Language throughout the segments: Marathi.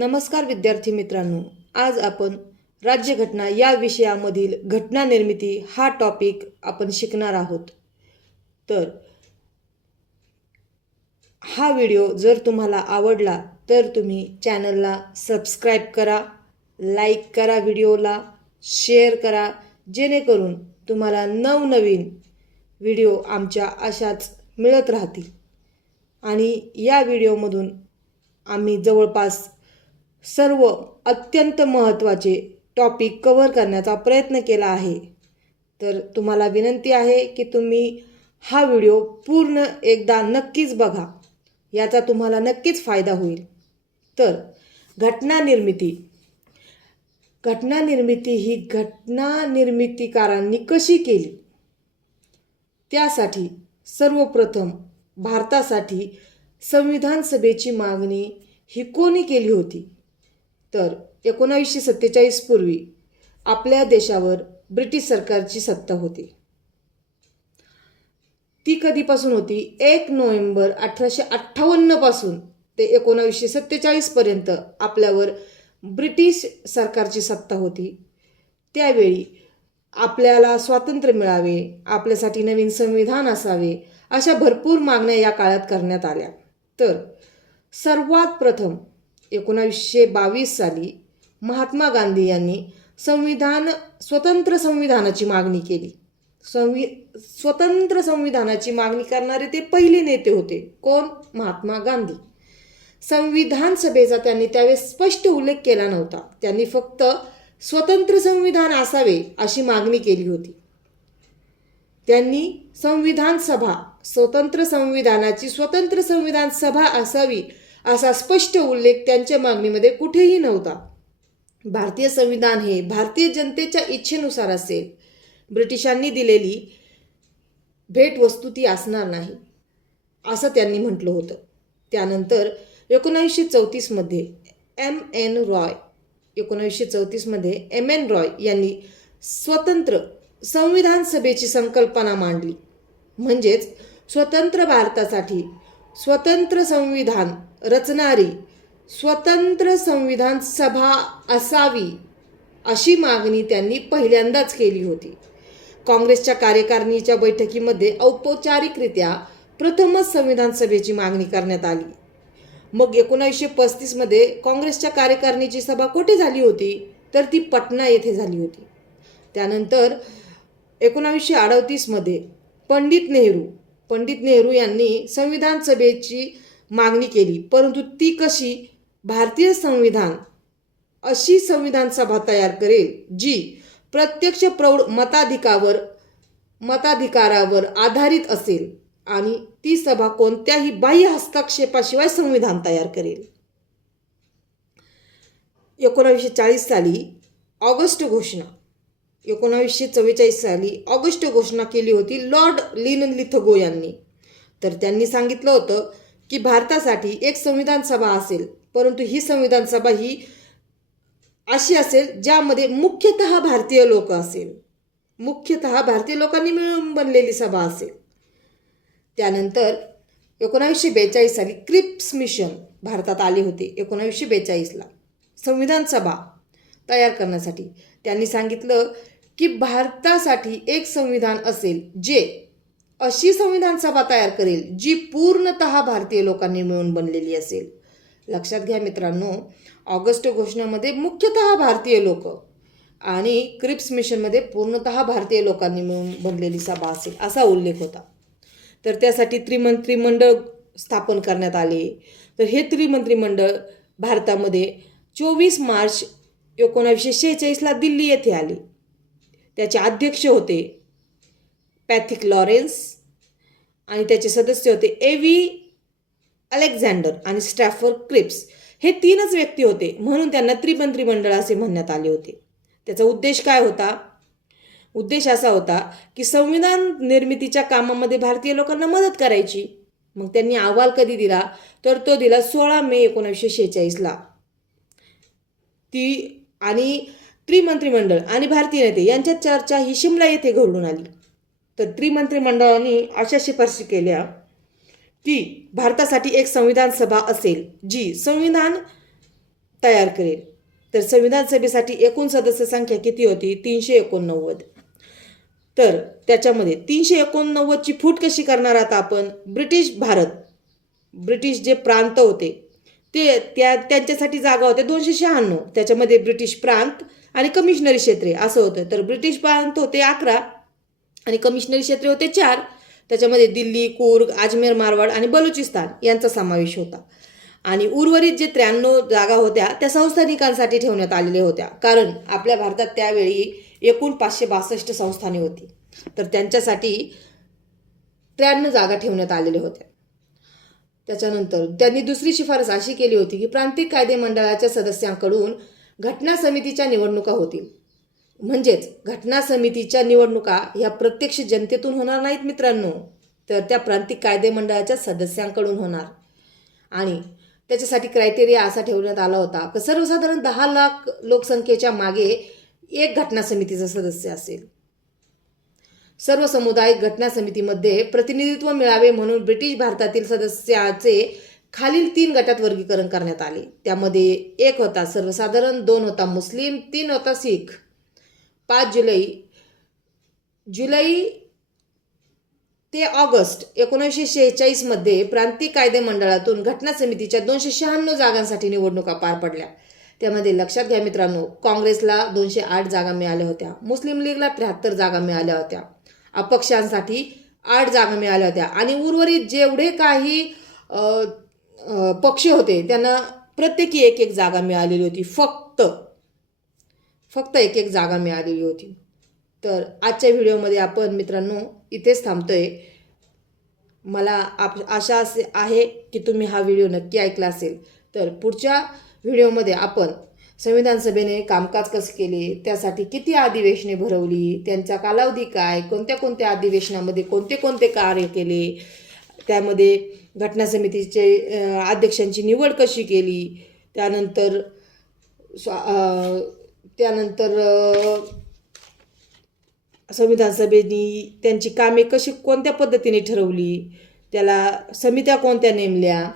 नमस्कार विद्यार्थी मित्रांनो आज आपण राज्यघटना या विषयामधील घटना निर्मिती हा टॉपिक आपण शिकणार आहोत. तर हा व्हिडिओ जर तुम्हाला आवडला तर तुम्ही चॅनलला सबस्क्राईब करा लाईक करा व्हिडिओला शेअर करा जेणेकरून तुम्हाला नवनवीन व्हिडिओ आमच्या अशाच मिळत राहतील. आणि या व्हिडिओमधून आम्ही जवळपास सर्व अत्यंत महत्त्वाचे टॉपिक कवर करण्याचा प्रयत्न केला आहे. तर तुम्हाला विनंती आहे की तुम्ही हा व्हिडिओ पूर्ण एकदा नक्कीच बघा. याचा तुम्हाला नक्कीच फायदा होईल. तर घटना निर्मिती. घटना निर्मिती ही घटना निर्मितीकारांनी कशी केली? त्यासाठी सर्वप्रथम भारतासाठी संविधान सभेची मागणी ही कोणी केली होती? तर एकोणावीसशे सत्तेचाळीस पूर्वी आपल्या देशावर ब्रिटिश सरकारची सत्ता होती. ती कधीपासून होती? एक नोव्हेंबर अठराशे अठ्ठावन्नपासून ते एकोणावीसशे सत्तेचाळीसपर्यंत आपल्यावर ब्रिटिश सरकारची सत्ता होती. त्यावेळी आपल्याला स्वातंत्र्य मिळावे आपल्यासाठी नवीन संविधान असावे अशा भरपूर मागण्या या काळात करण्यात आल्या. तर सर्वात प्रथम एकोणावीसशे बावीस साली महात्मा गांधी यांनी संविधान स्वतंत्र संविधानाची मागणी केली. संवि स्वतंत्र संविधानाची मागणी करणारे ते पहिले नेते होते कोण? महात्मा गांधी. संविधान सभेचा त्यांनी त्यावेळेस स्पष्ट उल्लेख केला नव्हता. त्यांनी फक्त स्वतंत्र संविधान असावे अशी मागणी केली होती. त्यांनी संविधान सभा स्वतंत्र संविधानाची स्वतंत्र संविधान सभा असावी असा स्पष्ट उल्लेख त्यांच्या मागणीमध्ये कुठेही नव्हता. भारतीय संविधान हे भारतीय जनतेच्या इच्छेनुसार असेल. ब्रिटिशांनी दिलेली भेटवस्तू ती असणार नाही असं त्यांनी म्हटलं होतं. त्यानंतर एकोणावीसशे चौतीसमध्ये एम एन रॉय एकोणावीसशे चौतीसमध्ये एम एन रॉय यांनी स्वतंत्र संविधान सभेची संकल्पना मांडली. म्हणजेच स्वतंत्र भारतासाठी स्वतंत्र संविधान रचणारी स्वतंत्र संविधान सभा असावी अशी मागणी त्यांनी पहिल्यांदाच केली होती. काँग्रेसच्या कार्यकारिणीच्या बैठकीमध्ये औपचारिकरित्या प्रथमच संविधान सभेची मागणी करण्यात आली. मग एकोणावीसशे पस्तीसमध्ये काँग्रेसच्या कार्यकारिणीची सभा कुठे झाली होती? तर ती पटना येथे झाली होती. त्यानंतर एकोणावीसशे अडतीसमध्ये पंडित नेहरू पंडित नेहरू यांनी संविधान सभेची मागणी केली. परंतु ती कशी भारतीय संविधान अशी संविधान सभा तयार करेल जी प्रत्यक्ष प्रौढ मताधिकावर मताधिकारावर आधारित असेल आणि ती सभा कोणत्याही बाह्य हस्तक्षेपाशिवाय संविधान तयार करेल. एकोणावीसशे चाळीस साली ऑगस्ट घोषणा. एकोणावीसशे चव्वेचाळीस साली ऑगस्ट घोषणा केली होती लॉर्ड लिनन लिथगो यांनी. तर त्यांनी सांगितलं होतं की भारतासाठी एक संविधान सभा असेल परंतु ही संविधान सभा ही अशी असेल ज्यामध्ये मुख्यतः भारतीय लोक असेल. मुख्यतः भारतीय लोकांनी मिळून बनलेली सभा असेल. त्यानंतर एकोणावीसशे बेचाळीस साली क्रिप्स मिशन भारतात आले होते एकोणावीसशे बेचाळीसला संविधान सभा तयार करण्यासाठी त्यांनी सांगितलं की भारतासाठी एक संविधान असेल जे अशी संविधान सभा तयार करेल जी पूर्णत भारतीय लोकांनी मिळून बनलेली असेल. लक्षात घ्या मित्रांनो ऑगस्ट घोषणामध्ये मुख्यतः भारतीय लोक आणि क्रिप्स मिशनमध्ये पूर्णतः भारतीय लोकांनी मिळून बनलेली सभा असेल असा उल्लेख होता. तर त्यासाठी त्रिमंत्रिमंडळ स्थापन करण्यात आले. तर हे त्रिमंत्रिमंडळ भारतामध्ये चोवीस मार्च एकोणावीसशे शेहेचाळीसला दिल्ली येथे आले. त्याचे अध्यक्ष होते पॅथिक लॉरेन्स आणि त्याचे सदस्य होते ए व्ही अलेक्झांडर आणि स्टॅफर क्रिप्स. हे तीनच व्यक्ती होते म्हणून त्यांना त्रिमंत्रिमंडळ असे म्हणण्यात आले होते. त्याचा उद्देश काय होता? उद्देश असा होता की संविधान निर्मितीच्या कामामध्ये भारतीय लोकांना मदत करायची. मग त्यांनी अहवाल कधी दिला? तर तो दिला सोळा मे एकोणीसशे शेहेचाळीसला. ती आणि त्रिमंत्रिमंडळ आणि भारतीय नेते यांच्यात चर्चा ही शिमला येथे घडून आली. तर त्रिमंत्रिमंडळाने अशा शिफारशी केल्या की भारतासाठी एक संविधान सभा असेल जी संविधान तयार करेल. तर संविधान सभेसाठी एकूण सदस्य संख्या किती होती? तीनशे एकोणनव्वद. तर त्याच्यामध्ये तीनशे एकोणनव्वदची फूट कशी करणार आता आपण? ब्रिटिश भारत ब्रिटिश जे प्रांत होते ते त्या त्यांच्यासाठी जागा होत्या दोनशे शहाण्णव. त्याच्यामध्ये ब्रिटिश प्रांत आणि कमिशनरी क्षेत्रे असं होतं. तर ब्रिटिश प्रांत होते अकरा आणि कमिशनरी क्षेत्रे होते चार. त्याच्यामध्ये दिल्ली कूर्ग अजमेर मारवाड आणि बलुचिस्तान यांचा समावेश होता. आणि उर्वरित जे त्र्याण्णव जागा होत्या त्या संस्थानिकांसाठी ठेवण्यात आलेल्या होत्या. कारण आपल्या भारतात त्यावेळी एकूण पाचशे बासष्ट संस्थाने होती. तर त्यांच्यासाठी त्र्याण्णव जागा ठेवण्यात आलेल्या होत्या. त्याच्यानंतर त्यांनी दुसरी शिफारस अशी केली होती की प्रांतिक कायदे मंडळाच्या सदस्यांकडून घटना समितीच्या निवडणुका होतील. म्हणजेच घटना समितीच्या निवडणुका ह्या प्रत्यक्ष जनतेतून होणार नाहीत मित्रांनो. तर त्या प्रांतिक कायदे मंडळाच्या सदस्यांकडून होणार. आणि त्याच्यासाठी क्रायटेरिया असा ठेवण्यात आला होता. की सर्वसाधारण दहा लाख लोकसंख्येच्या मागे एक घटना समितीचा सदस्य असेल. सर्व समुदाय घटना समितीमध्ये प्रतिनिधित्व मिळावे म्हणून ब्रिटिश भारतातील सदस्याचे खालील तीन गटात वर्गीकरण करण्यात आले. त्यामध्ये एक होता सर्वसाधारण दोन होता मुस्लिम तीन होता शीख पाच जुलै जुलै ते ऑगस्ट एकोणीसशे शेहेचाळीसमध्ये प्रांतिक कायदे मंडळातून घटना समितीच्या दोनशे शहाण्णव जागांसाठी निवडणुका पार पडल्या. त्यामध्ये लक्षात घ्या मित्रांनो काँग्रेसला दोनशे आठ जागा मिळाल्या होत्या मुस्लिम लीगला त्र्याहत्तर जागा मिळाल्या होत्या. अपक्षांसाठी आठ जागा मिळाल्या होत्या आणि उर्वरित जेवढे काही पक्ष होते त्यांना प्रत्येकी एक एक जागा मिळालेली होती फक्त फक्त एक एक जागा मिळालेली होती. तर आजच्या व्हिडिओमध्ये आपण मित्रांनो इथेच थांबतो आहे मला आप आशा असे आहे की तुम्ही हा व्हिडिओ नक्की ऐकला असेल. तर पुढच्या व्हिडिओमध्ये आपण संविधान सभेने कामकाज कसे केले त्यासाठी किती अधिवेशने भरवली त्यांचा कालावधी काय कोणत्या कोणत्या अधिवेशनामध्ये कोणते कोणते कार्य केले त्यामध्ये घटना समितीचे अध्यक्षांची निवड कशी केली त्यानंतर स्वा- त्यानंतर संविधान सभेनी त्यांची कामे कशी कोणत्या पद्धतीने ठरवली? त्याला समित्या कोणत्या नेमल्या?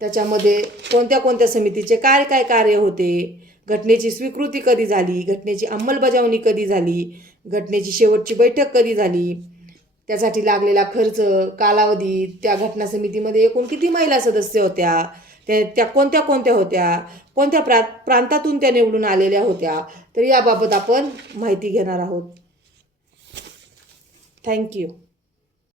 त्याच्यामध्ये कोणत्या कोणत्या समितीचे काय काय कार्य होते? घटनेची स्वीकृती कधी झाली? घटनेची अंमलबजावणी कधी झाली? घटनेची शेवटची बैठक कधी झाली? त्यासाठी लागलेला खर्च कालावधी त्या घटना समितीमध्ये एकूण किती महिला सदस्य होत्या? त्या त्या कोणत्या कोणत्या होत्या कोणत्या प्रा प्रांतातून त्या निवडून आलेल्या होत्या तर याबाबत आपण माहिती घेणार आहोत. थँक्यू